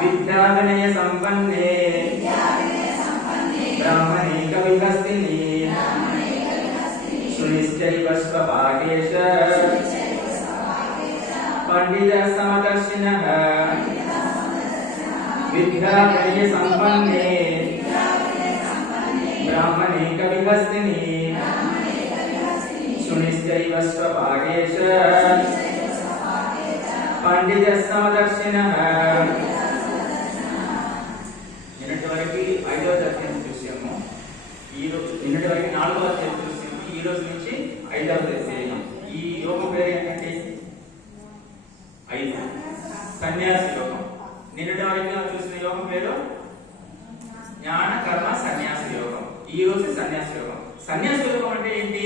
విద్యావినయ సంపన్నే బ్రాహ్మణే కవిహస్తిని శృణిశ్చైవ పండిత సమదర్శిన విద్యావినయ సంపన్నే బ్రాహ్మణే కవిహస్తిని శృణిశ్చైవ పండిత సమదర్శిన నిన్నటి వరకు ఐదవ అధ్యాయం చూసాము ఈ రోజు నిన్నటి వరకు నాలుగవ అధ్యాయం చూసాము ఈ రోజు నుంచి ఐదవ అధ్యాయం ఈ యోగం పేరు ఏంటంటే? ఐదు. సన్యాసి యోగం నిన్నటి వరకు చూసిన యోగం పేరు? జ్ఞాన కర్మ సన్యాస యోగం ఈ రోజు సన్యాస యోగం సన్యాస యోగం అంటే ఏంటి?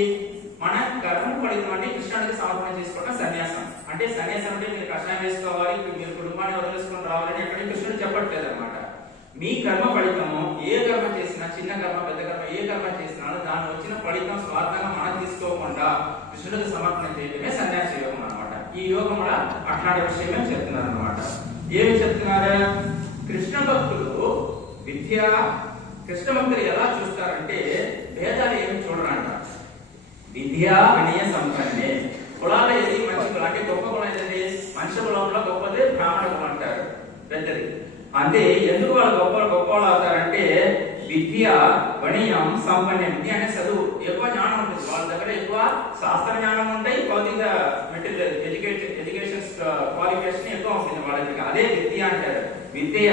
మన కర్మ ఫలితం అంటే కృష్ణుడికి సమర్పణ చేసుకోవడం సన్యాసం. అంటే సన్యాసం అంటే మీరు కష్టం వేసుకోవాలి మీరు కుటుంబాన్ని వదిలేసుకొని రావాలని ఎక్కడ కృష్ణుడు చెప్పట్లేదు అనమాట మీ కర్మ ఫలితము ఏ కర్మ చేసినా చిన్న కర్మ పెద్ద కర్మ ఏ కర్మ చేసినా దాని వచ్చిన ఫలితం స్వార్థంగా మనం తీసుకోకుండా కృష్ణుడికి సమర్పణ చేయడమే సన్యాస యోగం అన్నమాట. ఈ యోగం కూడా అట్లాంటి విషయమే చెప్తున్నారు అనమాట ఏమి చెప్తున్నారు? కృష్ణ భక్తులు విద్య కృష్ణ భక్తులు ఎలా చూస్తారంటే భేదాలు ఏమి చూడరంట. విద్య వినయ సంపన్నే కులాలు ఏది మంచి కులం అంటే గొప్ప కులం ఏదండి? మనిషి కులంలో గొప్పది బ్రాహ్మణ కులం అంటారు. పెద్దది. అంటే ఎందుకు వాళ్ళు గొప్ప గొప్ప వాళ్ళు అవుతారంటే విద్య వణియం సంపన్నం విద్య అనే చదువు. ఎక్కువ జ్ఞానం ఉంటుంది. వాళ్ళ దగ్గర ఎక్కువ శాస్త్ర జ్ఞానం ఉంటాయి భౌతిక మెటీరియల్ ఎడ్యుకేషన్ ఎడ్యుకేషన్ క్వాలిఫికేషన్ ఎక్కువ ఉంటుంది వాళ్ళ దగ్గర. అదే విద్య అంటారు. విద్య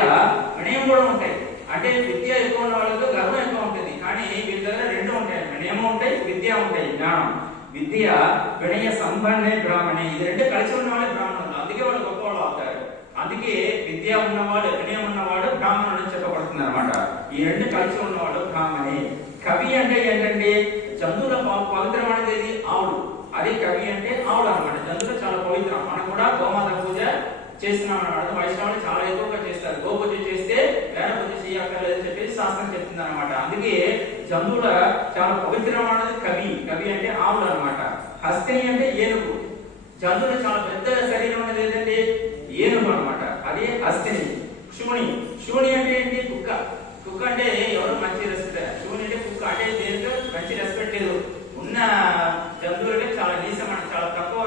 వినయం కూడా ఉంటాయి. అంటే విద్య ఎక్కువ ఉన్న వాళ్ళకి గర్వం ఎక్కువ ఉంటుంది. కానీ వీళ్ళ దగ్గర రెండు ఉంటాయి. వినయం ఉంటాయి విద్య ఉంటాయి జ్ఞానం. విద్య వినయ సంపన్నే బ్రాహ్మణి. ఇది రెండు కలిసి ఉన్న వాళ్ళే బ్రాహ్మణులు. అందుకే వాళ్ళు అందుకే విద్య ఉన్నవాడు వినయం ఉన్నవాడు బ్రాహ్మణుడు చెప్పబడుతుంది అనమాట ఈ రెండు కలిసి ఉన్నవాడు బ్రాహ్మణి. కవి అంటే ఏంటంటే జంతువుల పవిత్రమైనది ఏది ఆవుడు. అదే కవి అంటే ఆవుడు అనమాట జంతువులు చాలా పవిత్రం. మనం కూడా గోమాత పూజ చేస్తున్నాం అనమాట వైష్ణవులు చాలా ఎక్కువగా చేస్తారు. గోపూజ చేస్తే వేర పూజ చేయక్కర్లేదని చెప్పేసి శాస్త్రం చెప్తుంది అనమాట అందుకే జంతువుల చాలా పవిత్రమైనది కవి. కవి అంటే ఆవుడు అనమాట హస్తిని అంటే ఏనుగు. జంతువులు చాలా పెద్ద శరీరం అనేది ఏంటంటే ఏనుగు అనమాట అదే హస్తిని శివుని. శివుని అంటే ఏంటి? కుక్క. కుక్క అంటే ఎవరు మంచి రెస్పెక్ట్ శివుని అంటే కుక్క. అంటే దేనికో? మంచి రెస్పెక్ట్ లేదు. ఉన్న జంతువులకే చాలా నీచమైన చాలా తక్కువ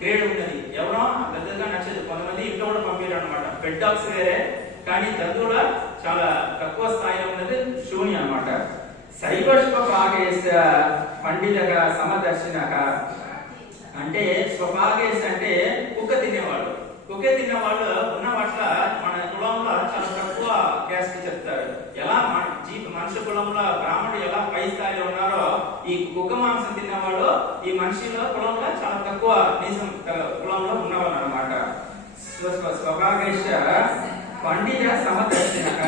గ్రేడ్ ఉన్నది. ఎవరో పెద్దగా నచ్చదు. కొంతమంది ఇంట్లో కూడా పంపారు అనమాట పెడ్ డాగ్స్ వేరే కానీ జంతువుల చాలా తక్కువ స్థాయిలో ఉన్నది శివుని అన్నమాట. శైవష్ప పాగేశ పండితగా సమదర్శనక అంటే స్వపాగేశ అంటే ఒకే తిన్న వాళ్ళు ఉన్న పట్ల మన కులంలో చాలా తక్కువ క్యాస్ట్ చెప్తారు. ఎలా మన మనిషి కులంలో బ్రాహ్మణుడు ఎలా పై స్థాయిలో ఉన్నారో ఈ కుక్క మాంసం తిన్నవాళ్ళు ఈ మనిషిలో కులంలో చాలా తక్కువ నీసం కులంలో ఉన్నవాళ్ళు అనమాట స్వభాగేశ పండిత సమదర్శనక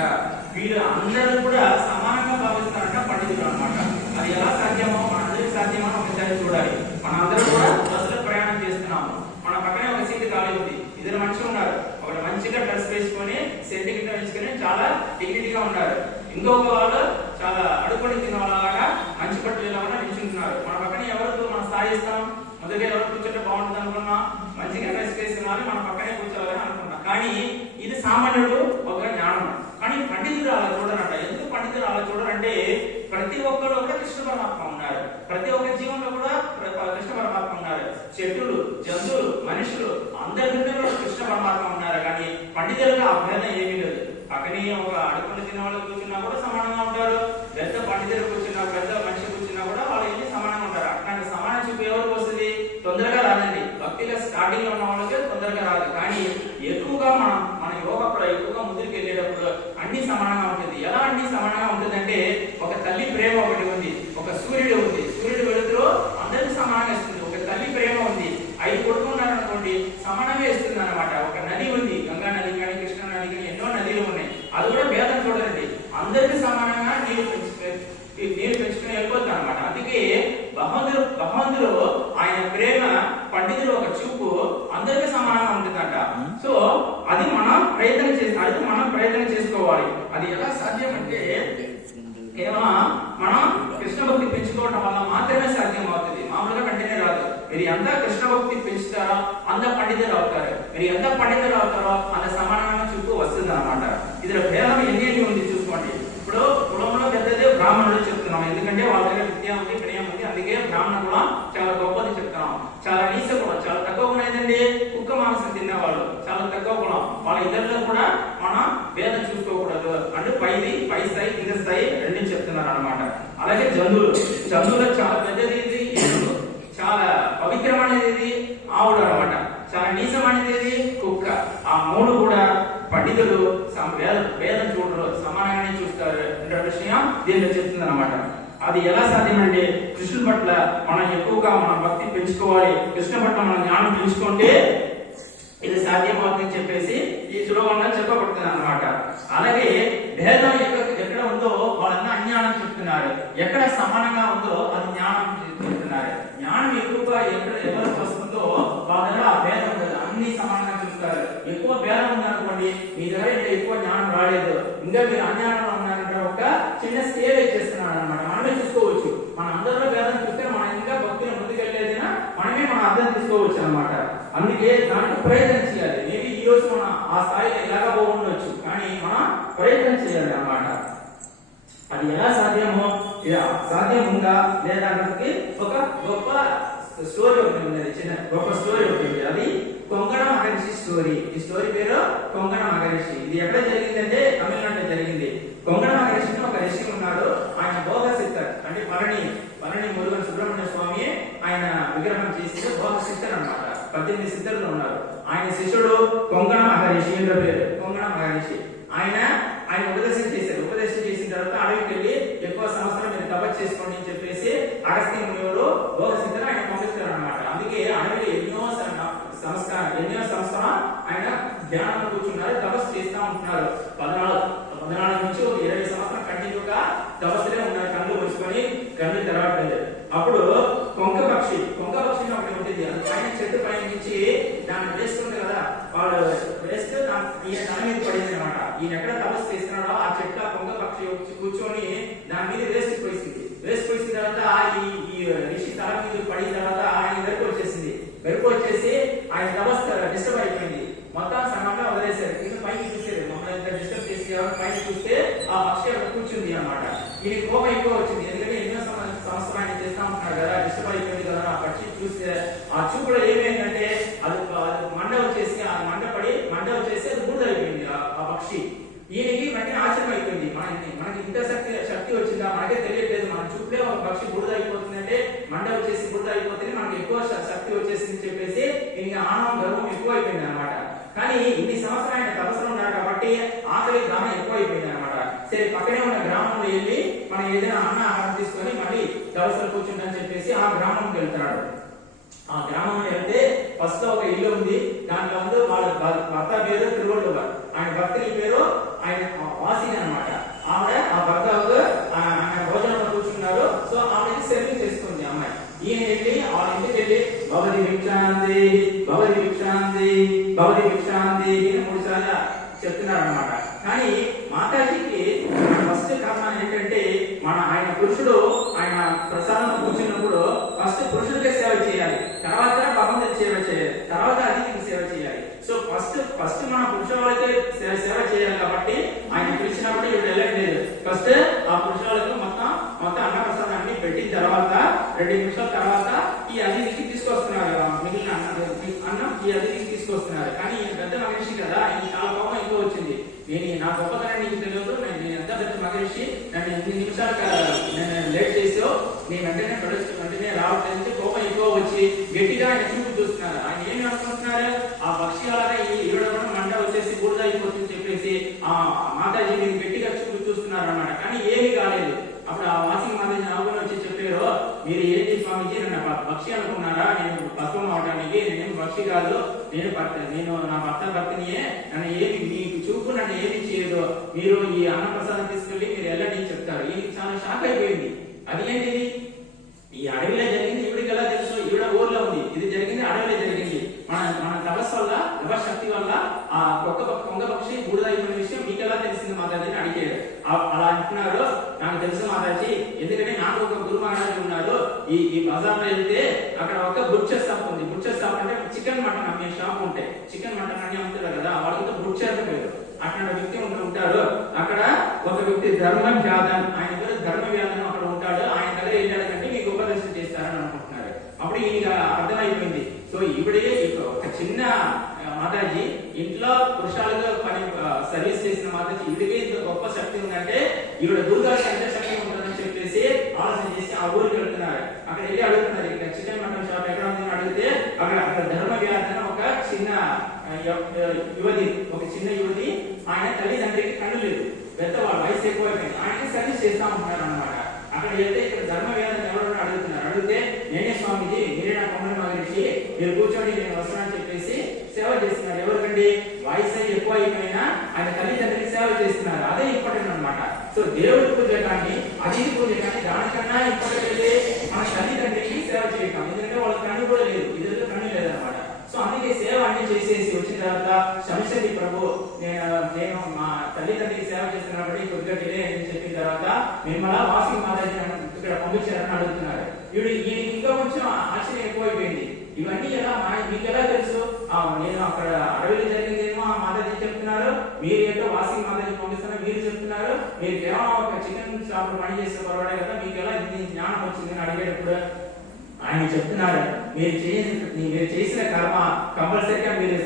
వీళ్ళు అందరూ కూడా సమానంగా భావిస్తారంట పండితులు అన్నమాట. అది ఎలా సాధ్యమో మనందరికి సాధ్యమో ఒకసారి చూడాలి. మనందరం కూడా బస్సులో ప్రయాణం చేస్తున్నాము. మన పక్కనే ఒక సీటు ఖాళీ ఉంది. ఇద్దరు మనుషులు ఉన్నారు. ఒకటి మంచిగా డ్రెస్ వేసుకొని సెంటిగ్రేట్ వేసుకొని చాలా డిగ్నిటీగా ఉన్నారు. ఇంకొక వాళ్ళు చాలా అడుగుని తిన్న వాళ్ళలాగా మంచి పట్టు ఇలా నిల్చుంటున్నారు. మన పక్కన ఎవరు మనం స్థాయిస్తాం మొదటి ఎవరు కూర్చుంటే బాగుంటుంది అనుకున్నా? మంచిగా డ్రెస్ వేసుకున్నారు మన పక్కనే కూర్చోవాలని అనుకున్నా. కానీ ఇది సామాన్యుడు ఒక జ్ఞానం కానీ పండితుడు అలా చూడరంట. ఎందుకు పండితుడు అలా చూడరంటే ప్రతి ఒక్కరు కూడా కృష్ణ పరమాత్మ ఉన్నారు. ప్రతి ఒక్క జీవంలో కూడా కృష్ణ పరమాత్మ ఉన్నారు. చెట్లు జంతువులు మనుషులు అందరి కూడా కృష్ణ పరమాత్మ ఉన్నారు. కానీ పండితులుగా అభ్యర్థం ఏమీ లేదు. పక్కనే ఒక అడుగులు తిన్న వాళ్ళు కూర్చున్నా కూడా సమానంగా ఉంటారు. పెద్ద పండితులు కూర్చున్నా పెద్ద మనిషి కూర్చున్నా కూడా వాళ్ళు ఏమి సమానంగా ఉంటారు. అట్లాంటి సమాన చూపు ఎవరికి వస్తుంది. తొందరగా రాదండి. భక్తిలో స్టార్టింగ్లో ఉన్న వాళ్ళకి తొందరగా రాదు. కానీ ఎక్కువగా మనం మన యోగప్పుడు ఎక్కువగా ముందుకు వెళ్ళేటప్పుడు అన్ని సమానంగా ఉంటుంది. ఎలా అన్ని సమానంగా ఉంటుందంటే ఒక తల్లి ప్రేమ ఒకటి ఉంది ఒక సూర్యుడు ఉంది. సూర్యుడు వెలుతురు అందరికి సమానంగా ఇస్తుంది. ఒక తల్లి ప్రేమ ఉంది ఐదు కొడుకు ఉన్నారనుకోండి సమానంగా ఇస్తుంది అనమాట ఒక నది ఉంది గంగా నది కానీ కృష్ణ నది కానీ ఎన్నో నదులు ఉన్నాయి. అది కూడా భేదం చూడండి అందరికి సమానంగా నీరు పెంచుకు నీళ్ళు నీరు పెంచుకుని వెళ్ళిపోతుంది అనమాట అందుకే బహదూర్ బహ ఆయన ప్రేమ పండితుడు ఒక చూపు అందరికీ సమానంగా ఉంటుందంట సో అది మనం ప్రయత్నం చేసి అది మనం ప్రయత్నం చేసుకోవాలి అది ఎలా సాధ్యం అంటే కేవలం మనం కృష్ణ భక్తి పెంచుకోవడం వల్ల మాత్రమే సాధ్యం అవుతుంది మామూలుగా వెంటనే రాదు మీరు ఎంత కృష్ణ భక్తి పెంచుతారో అంత పండితులు అవుతారు మీరు ఎంత పండితులు అవుతారో అంత సమానమైన చూపు వస్తుంది అనమాట ఇందులో భేదం ఎన్ని ఎన్ని ఉంది చూసుకోండి ఇప్పుడు కులంలో పెద్దదే బ్రాహ్మణుడు చెప్తున్నాం ఎందుకంటే వాళ్ళ దగ్గర విద్య ఉంది వినయం ఉంది అందుకే బ్రాహ్మణ కులం చాలా గొప్పది చెప్తున్నాం చాలా నీచ కులం చాలా తక్కువ కులం ఏంటండి కుక్క మాంసం తినేవాళ్ళు చాలా తక్కువ కులం వాళ్ళ ఇద్దరిలో కూడా మనం భేదం చూసుకోకూడదు అంటే పైది పై స్థాయి కింద స్థాయి రెండు చెప్తున్నారు అన్నమాట అలాగే జంతువులు జంతువులో చాలా పెద్దది ఇది ఏనుగు చాలా పవిత్రమైనది ఆవుడు అన్నమాట చాలా నీచమైనది కుక్క. ఆ మూడు కూడా పండితులు వేద వేదం చూడరు సమానంగానే చూస్తారు అంటే విషయం దీనిలో చెప్తుంది అనమాట అది ఎలా సాధ్యమంటే కృష్ణుడి పట్ల మనం ఎక్కువగా మన భక్తి పెంచుకోవాలి. కృష్ణ పట్ల మన జ్ఞానం పెంచుకుంటే ఇది సాధ్యమవుతుందని చెప్పేసి ఈ శ్లోకంలో చెప్పబడుతుంది అనమాట అలాగే భేదం ఎక్కడ ఎక్కడ ఉందో వాళ్ళంతా అజ్ఞానం చెప్తున్నారు. ఎక్కడ సమానంగా ఉందో అది జ్ఞానం చెప్తున్నారు. జ్ఞానం ఎక్కువగా ఎక్కడ ఎవరికి సమానంగా చూస్తారు. ఎక్కువ భేదం ఉందనుకోండి మీ దగ్గర ఇంకా ఎక్కువ జ్ఞానం రాలేదు. ఇంకా మీరు అజ్ఞానంలో ఉన్నారంటే ఒక చిన్న స్టేజ్ చేస్తున్నాడు అనమాట మనమే చూసుకోవచ్చు. మన అందరిలో భేదం చూస్తే మనం ఇంకా భక్తిని ముందుకెళ్ళేదినా మనమే మన అర్థం తీసుకోవచ్చు అన్నమాట అందుకే దానికి ప్రయత్నం చేయాలి. మేబీ ఈ రోజు మనం ఆ స్థాయిలో ఎలాగా బాగుండొచ్చు కానీ మనం ప్రయత్నం చేయాలి అనమాట అది ఎలా సాధ్యమో సాధ్యం ఉందా లేదా అన్నది ఒక గొప్ప స్టోరీ ఒకటి ఉంది చిన్న గొప్ప స్టోరీ ఒకటి ఉంది. అది కొంగణ మహర్షి స్టోరీ. ఈ స్టోరీ పేరు కొంగణ మహర్షి ఇది ఎక్కడ జరిగిందంటే తమిళనాడులో జరిగింది. కొంగణ మహర్షి ఒక ఋషి ఉన్నాడు. ఆయన భోగ సిద్ధర్ అంటే పరణి పరణి మురుగన్ సుబ్రహ్మణ్య స్వామి ఆయన విగ్రహం చేసి భోగ సిద్ధర్ అన్నమాట. పద్దెనిమిది సిద్ధులు ఉన్నారు. ఆయన శిష్యుడు కొంగణ మహర్షి అని పేరు కొంగణ మహర్షి ఆయన ఆయన ఉపదేశం చేశారు ఉపదేశం చేసిన తర్వాత అడవికి వెళ్ళి ఎక్కువ సంవత్సరం మీరు తపస్సు చేసుకోండి అని చెప్పేసి అగస్త్య మునివుడు భోగ సిద్ధర్ ఆయన పంపిస్తారు అనమాట అందుకే అడవిలో ఎన్నో స- సంస్కారం సంవత్సరం ఆయన ధ్యానం కూర్చున్నారు తపస్సు చేస్తా ఉంటున్నారు పద్నాలుగు పద్నాలుగు నుంచి ఒక ఇరవై సంవత్సరం కంటిన్యూగా తపస్సులే ఉన్నారు. కళ్ళు మూసుకొని కళ్ళు తెరవట్లేదు. అప్పుడు కొంక పక్షి కొంక పక్షి అని ఒకటి ఉంటుంది అది పైన చెట్టు పైన నుంచి దాన్ని వేస్తుంది కదా వాళ్ళు వేస్తే దాని- ఈయన దాని మీద పడింది అనమాట ఈయన ఎక్కడ తపస్సు చేస్తున్నాడో ఆ చెట్టు ఆ కొంక పక్షి వచ్చి కూర్చొని దాని మీద వేసి పోయింది వేసి పోసిన తర్వాత ఈ ఈ రిషి తల మీద పడిన తర్వాత ఆయన మెరుపు వచ్చేసింది మెరుపు వచ్చేసి ఆయన తపస్సు డిస్టర్బ్ అయిపోయింది. మొత్తం సగంగా వదిలేశారు. ఇది పైకి చూసేది. మమ్మల్ని ఎంత డిస్టర్బ్ చేసి ఎవరు పైన చూస్తే ఆ పక్షి అక్కడ కూర్చుంది అన్నమాట. ఇది కోపం ఎక్కువ వచ్చింది. ఎందుకంటే ఎన్నో సంవ- సంవత్సరాలు ఆయన చేస్తా ఉంటున్నారు కదా. డిస్టర్బ్ అయిపోయింది కదా ఆ పక్షి చూస్తే ఆ చూపులో ఏమైందంటే అది మండ వచ్చేసి ఆ మండ పడి మండ వచ్చేసి అది బూడిదైపోయింది ఆ పక్షి. ఈయనకి వెంటనే ఆశ్చర్యం అయిపోయింది. మనకి మనకి ఇంత శక్తి శక్తి వచ్చిందా? మనకే తెలియట్లేదు. మన చూపులే ఒక పక్షి బురద అయిపోతుందంటే మండ వచ్చేసి బురద అయిపోతుంది మనకి ఎక్కువ శక్తి వచ్చేసింది. ఎక్కువైపోయింది అనమాట కానీ ఇన్ని సంవత్సరాలు ఆయన తపస్సులో ఉన్నారు కాబట్టి ఆకలి దాహం ఎక్కువ అయిపోయింది అనమాట సరే పక్కనే ఉన్న గ్రామంలో వెళ్ళి మనం ఏదైనా అన్న ఆహారం తీసుకొని మళ్ళీ తపస్సులు కూర్చుంటని చెప్పేసి ఆ గ్రామంకి వెళ్తాడు ఆ గ్రామంలో వెళ్తే ఫస్ట్ ఒక ఇల్లు ఉంది. దాంట్లో ఉంది వాళ్ళ భర్త పేరు తిరువళ్ళువ ఆయన భర్తని పేరు ఆయన వాసిని అనమాట ఆవిడ ఆ భర్త ఆయన భోజనంలో కూర్చున్నారు. సో ఆవిడకి సర్వింగ్ చేస్తుంది అమ్మాయి. ఈయన వెళ్ళి వాళ్ళ ఇంటికి వెళ్ళి భవతి భిక్షాంతి భవతి భిక్షాంతి భవతి భిక్షాంతి అని మూడు సార్లు చెప్తున్నారు అనమాట కానీ మాతాజీకి ఫస్ట్ కర్మ ఏంటంటే మన ఆయన పురుషుడు ఆయన ప్రసాదం కూర్చున్నప్పుడు ఫస్ట్ పురుషుడికే సేవ చేయాలి. తర్వాత భగవంతుడి సేవ చేయాలి. తర్వాత అతిథికి సేవ చేయాలి. సో ఫస్ట్ ఫస్ట్ మన పురుష వాళ్ళకే సేవ సేవ చేయాలి కాబట్టి ఆయన పిలిచినప్పుడు ఇవి వెళ్ళట్లేదు. ఫస్ట్ ఆ పురుష మొత్తం మొత్తం అన్న ప్రసాదాన్ని పెట్టిన తర్వాత రెండు నిమిషాల తర్వాత ఈ అతిథి తీసుకొస్తున్నారు మిగిలిన అన్నం అన్నం ఈ అతిథికి కానీ ఈయన పెద్ద మహర్షి కదా ఆయన చాలా కోపం ఎక్కువ వచ్చింది. నేను నా గొప్పతనం నీకు తెలియదు నేను ఎంత పెద్ద మహర్షి నన్ను ఎన్ని నిమిషాలు నేను లేట్ చేసావు నేను వెంటనే ప్రొడక్ట్ వెంటనే రావట్లేదు కోపం ఎక్కువ వచ్చి గట్టిగా ఆయన చూపు చూస్తున్నారు. ఆయన ఏమి అనుకుంటున్నారు? ఆ పక్షి అలాగా ఈ మంట వచ్చేసి బూడిద అయిపోతుంది చెప్పేసి ఆ మాతాజీ నేను గట్టిగా చూపు చూస్తున్నారు అన్నమాట. కానీ ఏమీ కాలేదు. అప్పుడు ఆ వాసింగ్ మాతాజీ నవ్వుకొని వచ్చి చెప్పారు మీరు ఏంటి స్వామిజీ నన్ను పక్షి అనుకున్నారా? నేను పక్వం అవడానికి నేను పక్షి కాదు. నేను భర్త నేను నా భర్త భర్తనియే నన్ను ఏది మీకు చూపు నన్ను ఏది చేయదో మీరు ఈ అన్నప్రసాదం తీసుకెళ్ళి మీరు వెళ్ళండి చెప్తారు. ఈ చాలా షాక్ అయిపోయింది. అది ఏంటిది? ఈ అడవిలో జరిగింది ఈవిడికి ఎలా తెలుసు? ఈవిడ ఊర్లో ఉంది. ఇది జరిగింది అడవిలో జరిగింది. మన మన తపస్సు వల్ల శక్తి వల్ల ఆ ఒక్క కొంగ పక్షి బూడిద అయిపోయిన విషయం మీకు ఎలా తెలిసింది మా దగ్గర అడిగారు అలా అంటున్నారు నాకు తెలుసు మాతాజీ. ఎందుకంటే నాకు ఒక గురు మహారాజు ఉన్నారు ఈ ఈ బజార్లో వెళ్తే అక్కడ ఒక బుచ్చర్ షాప్ ఉంది. బుచ్చర్ షాప్ అంటే చికెన్ మటన్ అమ్మే షాప్ ఉంటాయి చికెన్ మటన్ అన్ని అమ్ముతారు కదా వాళ్ళకి బుచ్చర్ పేరు. అట్లాంటి వ్యక్తి అక్కడ ఒక వ్యక్తి ధర్మ వ్యాధన్ ఆయన పేరు ధర్మ వ్యాధన్ అక్కడ ఉంటాడు. ఆయన దగ్గర ఏం చేయాలంటే మీకు ఉపదేశం చేస్తారని అనుకుంటున్నారు. అప్పుడు ఈయన అర్థమైపోయింది. సో ఇవిడే ఇప్పుడు ఒక చిన్న ఆ, మాతాజీ ఇంట్లో పురుషాలుగా పని సర్వీస్ చేసిన మాత్రం ఈవిడికి ఇంత గొప్ప శక్తి ఉందంటే ఈవిడ దుర్గా ఎంత శక్తి ఉంటుందని చెప్పేసి ఆలోచన చేసి ఆ ఊరికి వెళ్తున్నారు. అక్కడ వెళ్ళి అడుగుతున్నారు. ఇక్కడ చికెన్ మటన్ షాప్ ఎక్కడ ఉందని అడిగితే అక్కడ అక్కడ ధర్మ వ్యాధి ఒక చిన్న యువతి ఒక చిన్న యువతి ఆయన తల్లిదండ్రికి కళ్ళు లేదు. పెద్దవాళ్ళు వయసు ఎక్కువైపోయింది. ఆయన సర్వీస్ చేస్తా ఉంటున్నారు అన్నమాట అక్కడ వెళ్తే ఇక్కడ ధర్మ వేదం ఎవరైనా అడుగుతున్నారు అడిగితే నేనే స్వామిజీ మీరే నా కొమ్మని మగిలిచి మీరు కూర్చోండి నేను వస్తానని చెప్పేసి సేవ చేస్తున్నారు. ఎవరికండి? వయసు ఎక్కువ అయిపోయినా ఆయన తల్లిదండ్రులకి సేవ చేస్తున్నారు. అదే ఇంపార్టెంట్ అన్నమాట. సో దేవుడి పూజ కానీ అది పూజ కానీ దానికన్నా ఇంపార్టెంట్ మన తల్లిదండ్రులకి సేవ చేయటం. ఎందుకంటే వాళ్ళ కన్ను కూడా లేదు. ఇద్దరు కన్ను లేదనమాట సో అందుకే సేవ అన్ని చేసేసి వచ్చిన తర్వాత శమిషది ప్రభు తల్లిదండ్రులకి సేవ చేస్తున్నప్పుడు కొద్దిగా డిలే అని చెప్పిన తర్వాత మిమ్మల్ని వాసి మాతాజీ ఇక్కడ పంపించారని అడుగుతున్నారు వీడు ఈయనకి ఇంకా కొంచెం ఆశ్చర్యం ఎక్కువైపోయింది ఇవన్నీ ఎలా మా మీకు ఎలా తెలుసు? ఆ, నేను అక్కడ అడవిలో జరిగిందేమో ఆ మాతాజీ చెప్తున్నారు. మీరు ఏంటో వాసింగ్ మాతాజీ పంపిస్తున్నారు మీరు చెప్తున్నారు. మీరు కేవలం ఒక చికెన్ షాప్ పని చేసే పర్వాడే కదా మీకు ఎలా ఇది జ్ఞానం వచ్చిందని అడిగేటప్పుడు ఆయన చెప్తున్నారు మీరు చేసిన మీరు చేసిన కర్మ కంపల్సరిగా మీరు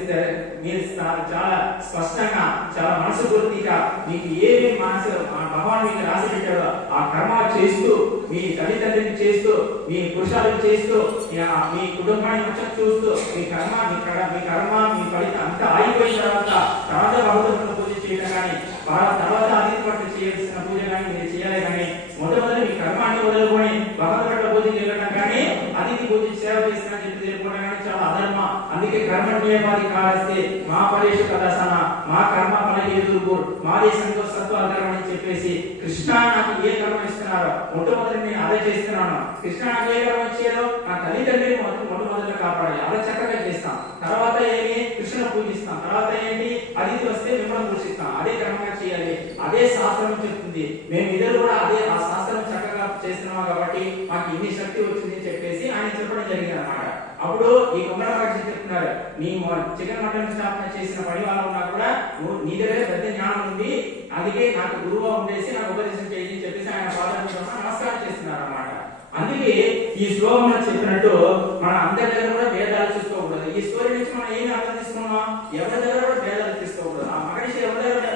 మీరు చాలా స్పష్టంగా చాలా మనసుపూర్తిగా మీకు ఏమి మనసు భగవాన్ మీకు రాసి పెట్టాడో ఆ కర్మ చేస్తూ మీ తల్లిదండ్రులు చేస్తూ మీ పురుషాలను చేస్తూ మీ కుటుంబాన్ని మొత్తం చూస్తూ మీ కర్మ మీ కర్మ మీ కర్మ మీ ఫలితం అంతా ఆగిపోయిన తర్వాత తర్వాత భగవంతుని పూజ చేయడం కానీ తర్వాత తర్వాత పట్టు చేయాల్సిన పూజ కానీ మీరు చేయాలి కానీ మొట్టమొదటి మీ కర్మాన్ని వదులుకొని భగవంతుడు పూజ చేయడం కానీ పూజ సేవ చేసిన చెప్పి తెలుపుకోవడం చాలా అధర్మ. అందుకే కర్మ నియమాది కావస్తే మా పరేష కథసన మా కర్మ ఫలహేతుర్భూర్ మాది సంతోషత్వ అధర్మ అని చెప్పేసి కృష్ణ నాకు ఏ కర్మ ఇస్తున్నారో మొట్టమొదటి నేను అదే చేస్తున్నాను. కృష్ణ నాకు ఏ కర్మ ఇచ్చారో నా తల్లిదండ్రులు మొట్ట- మొట్టమొదటి కాపాడాలి. అలా చక్కగా చేస్తాం. తర్వాత ఏమి? ఆయన జరిగింది అనమాట అప్పుడు ఈ కుమ్మర పక్షి చెప్తున్నారు నీ చికెన్ మటన్ స్థాపన చేసిన పని వాళ్ళు ఉన్నా కూడా నీ దగ్గర పెద్ద జ్ఞానం ఉంది అందుకే నాకు గురువు ఉండేసి నాకు ఉపదేశం చేసి చెప్పేసి ఆయన పాదాలు నమస్కారం చేస్తున్నారు అనమాట అందుకే ఈ శ్లోకంలో చెప్పినట్టు మన అందరి దగ్గర కూడా భేదాలు చూసుకోకూడదు. ఈ స్టోరీ నుంచి మనం ఏమి అర్థం తీసుకున్నాం ఎవరి దగ్గర కూడా భేదాలు తీసుకోకూడదు. ఆ మనిషి ఎవరి దగ్గర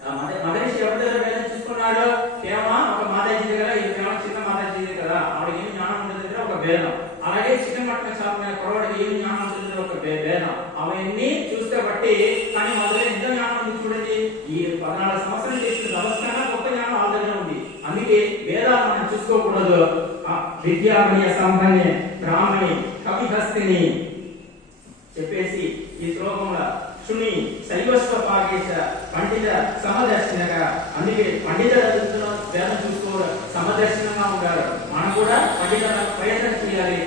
ఆ మద- మదనిషి ఎవరి దగ్గర భేదం చూసుకున్నాడు కేవలం ఒక మాతాజీ దగ్గర ఇది కేవలం చిన్న మాతాజీ దగ్గర ఆవిడకి ఏమి జ్ఞానం ఉంటుంది దగ్గర ఒక భేదం అలాగే చికెన్ మటన్ షాప్ మీద కురవాడికి ఏమి జ్ఞానం ఉంటుంది దగ్గర ఒక భే- భేదం అవన్నీ చూస్తే బట్టి కానీ మా దగ్గర ఎంత జ్ఞానం ఉంది చూడండి ఈ పద్నాలుగు సంవత్సరాలు చేసిన నమస్కారం గొప్ప జ్ఞానం వాళ్ళ దగ్గర ఉంది అందుకే వేదాలు మనం చూసుకోకూడదు విద్యామణి విద్యామయ సంపన్నే బ్రాహ్మణి కవిహస్తిని చెప్పేసి ఈ శ్లోకంలో శుని శైవస్వ పాకేశ పండిత సమదర్శనగా అందుకే పండిత రచనలో వేదం చూసుకో సమదర్శనంగా ఉండాలి మనం కూడా పండిత ప్రయత్నం చేయాలి.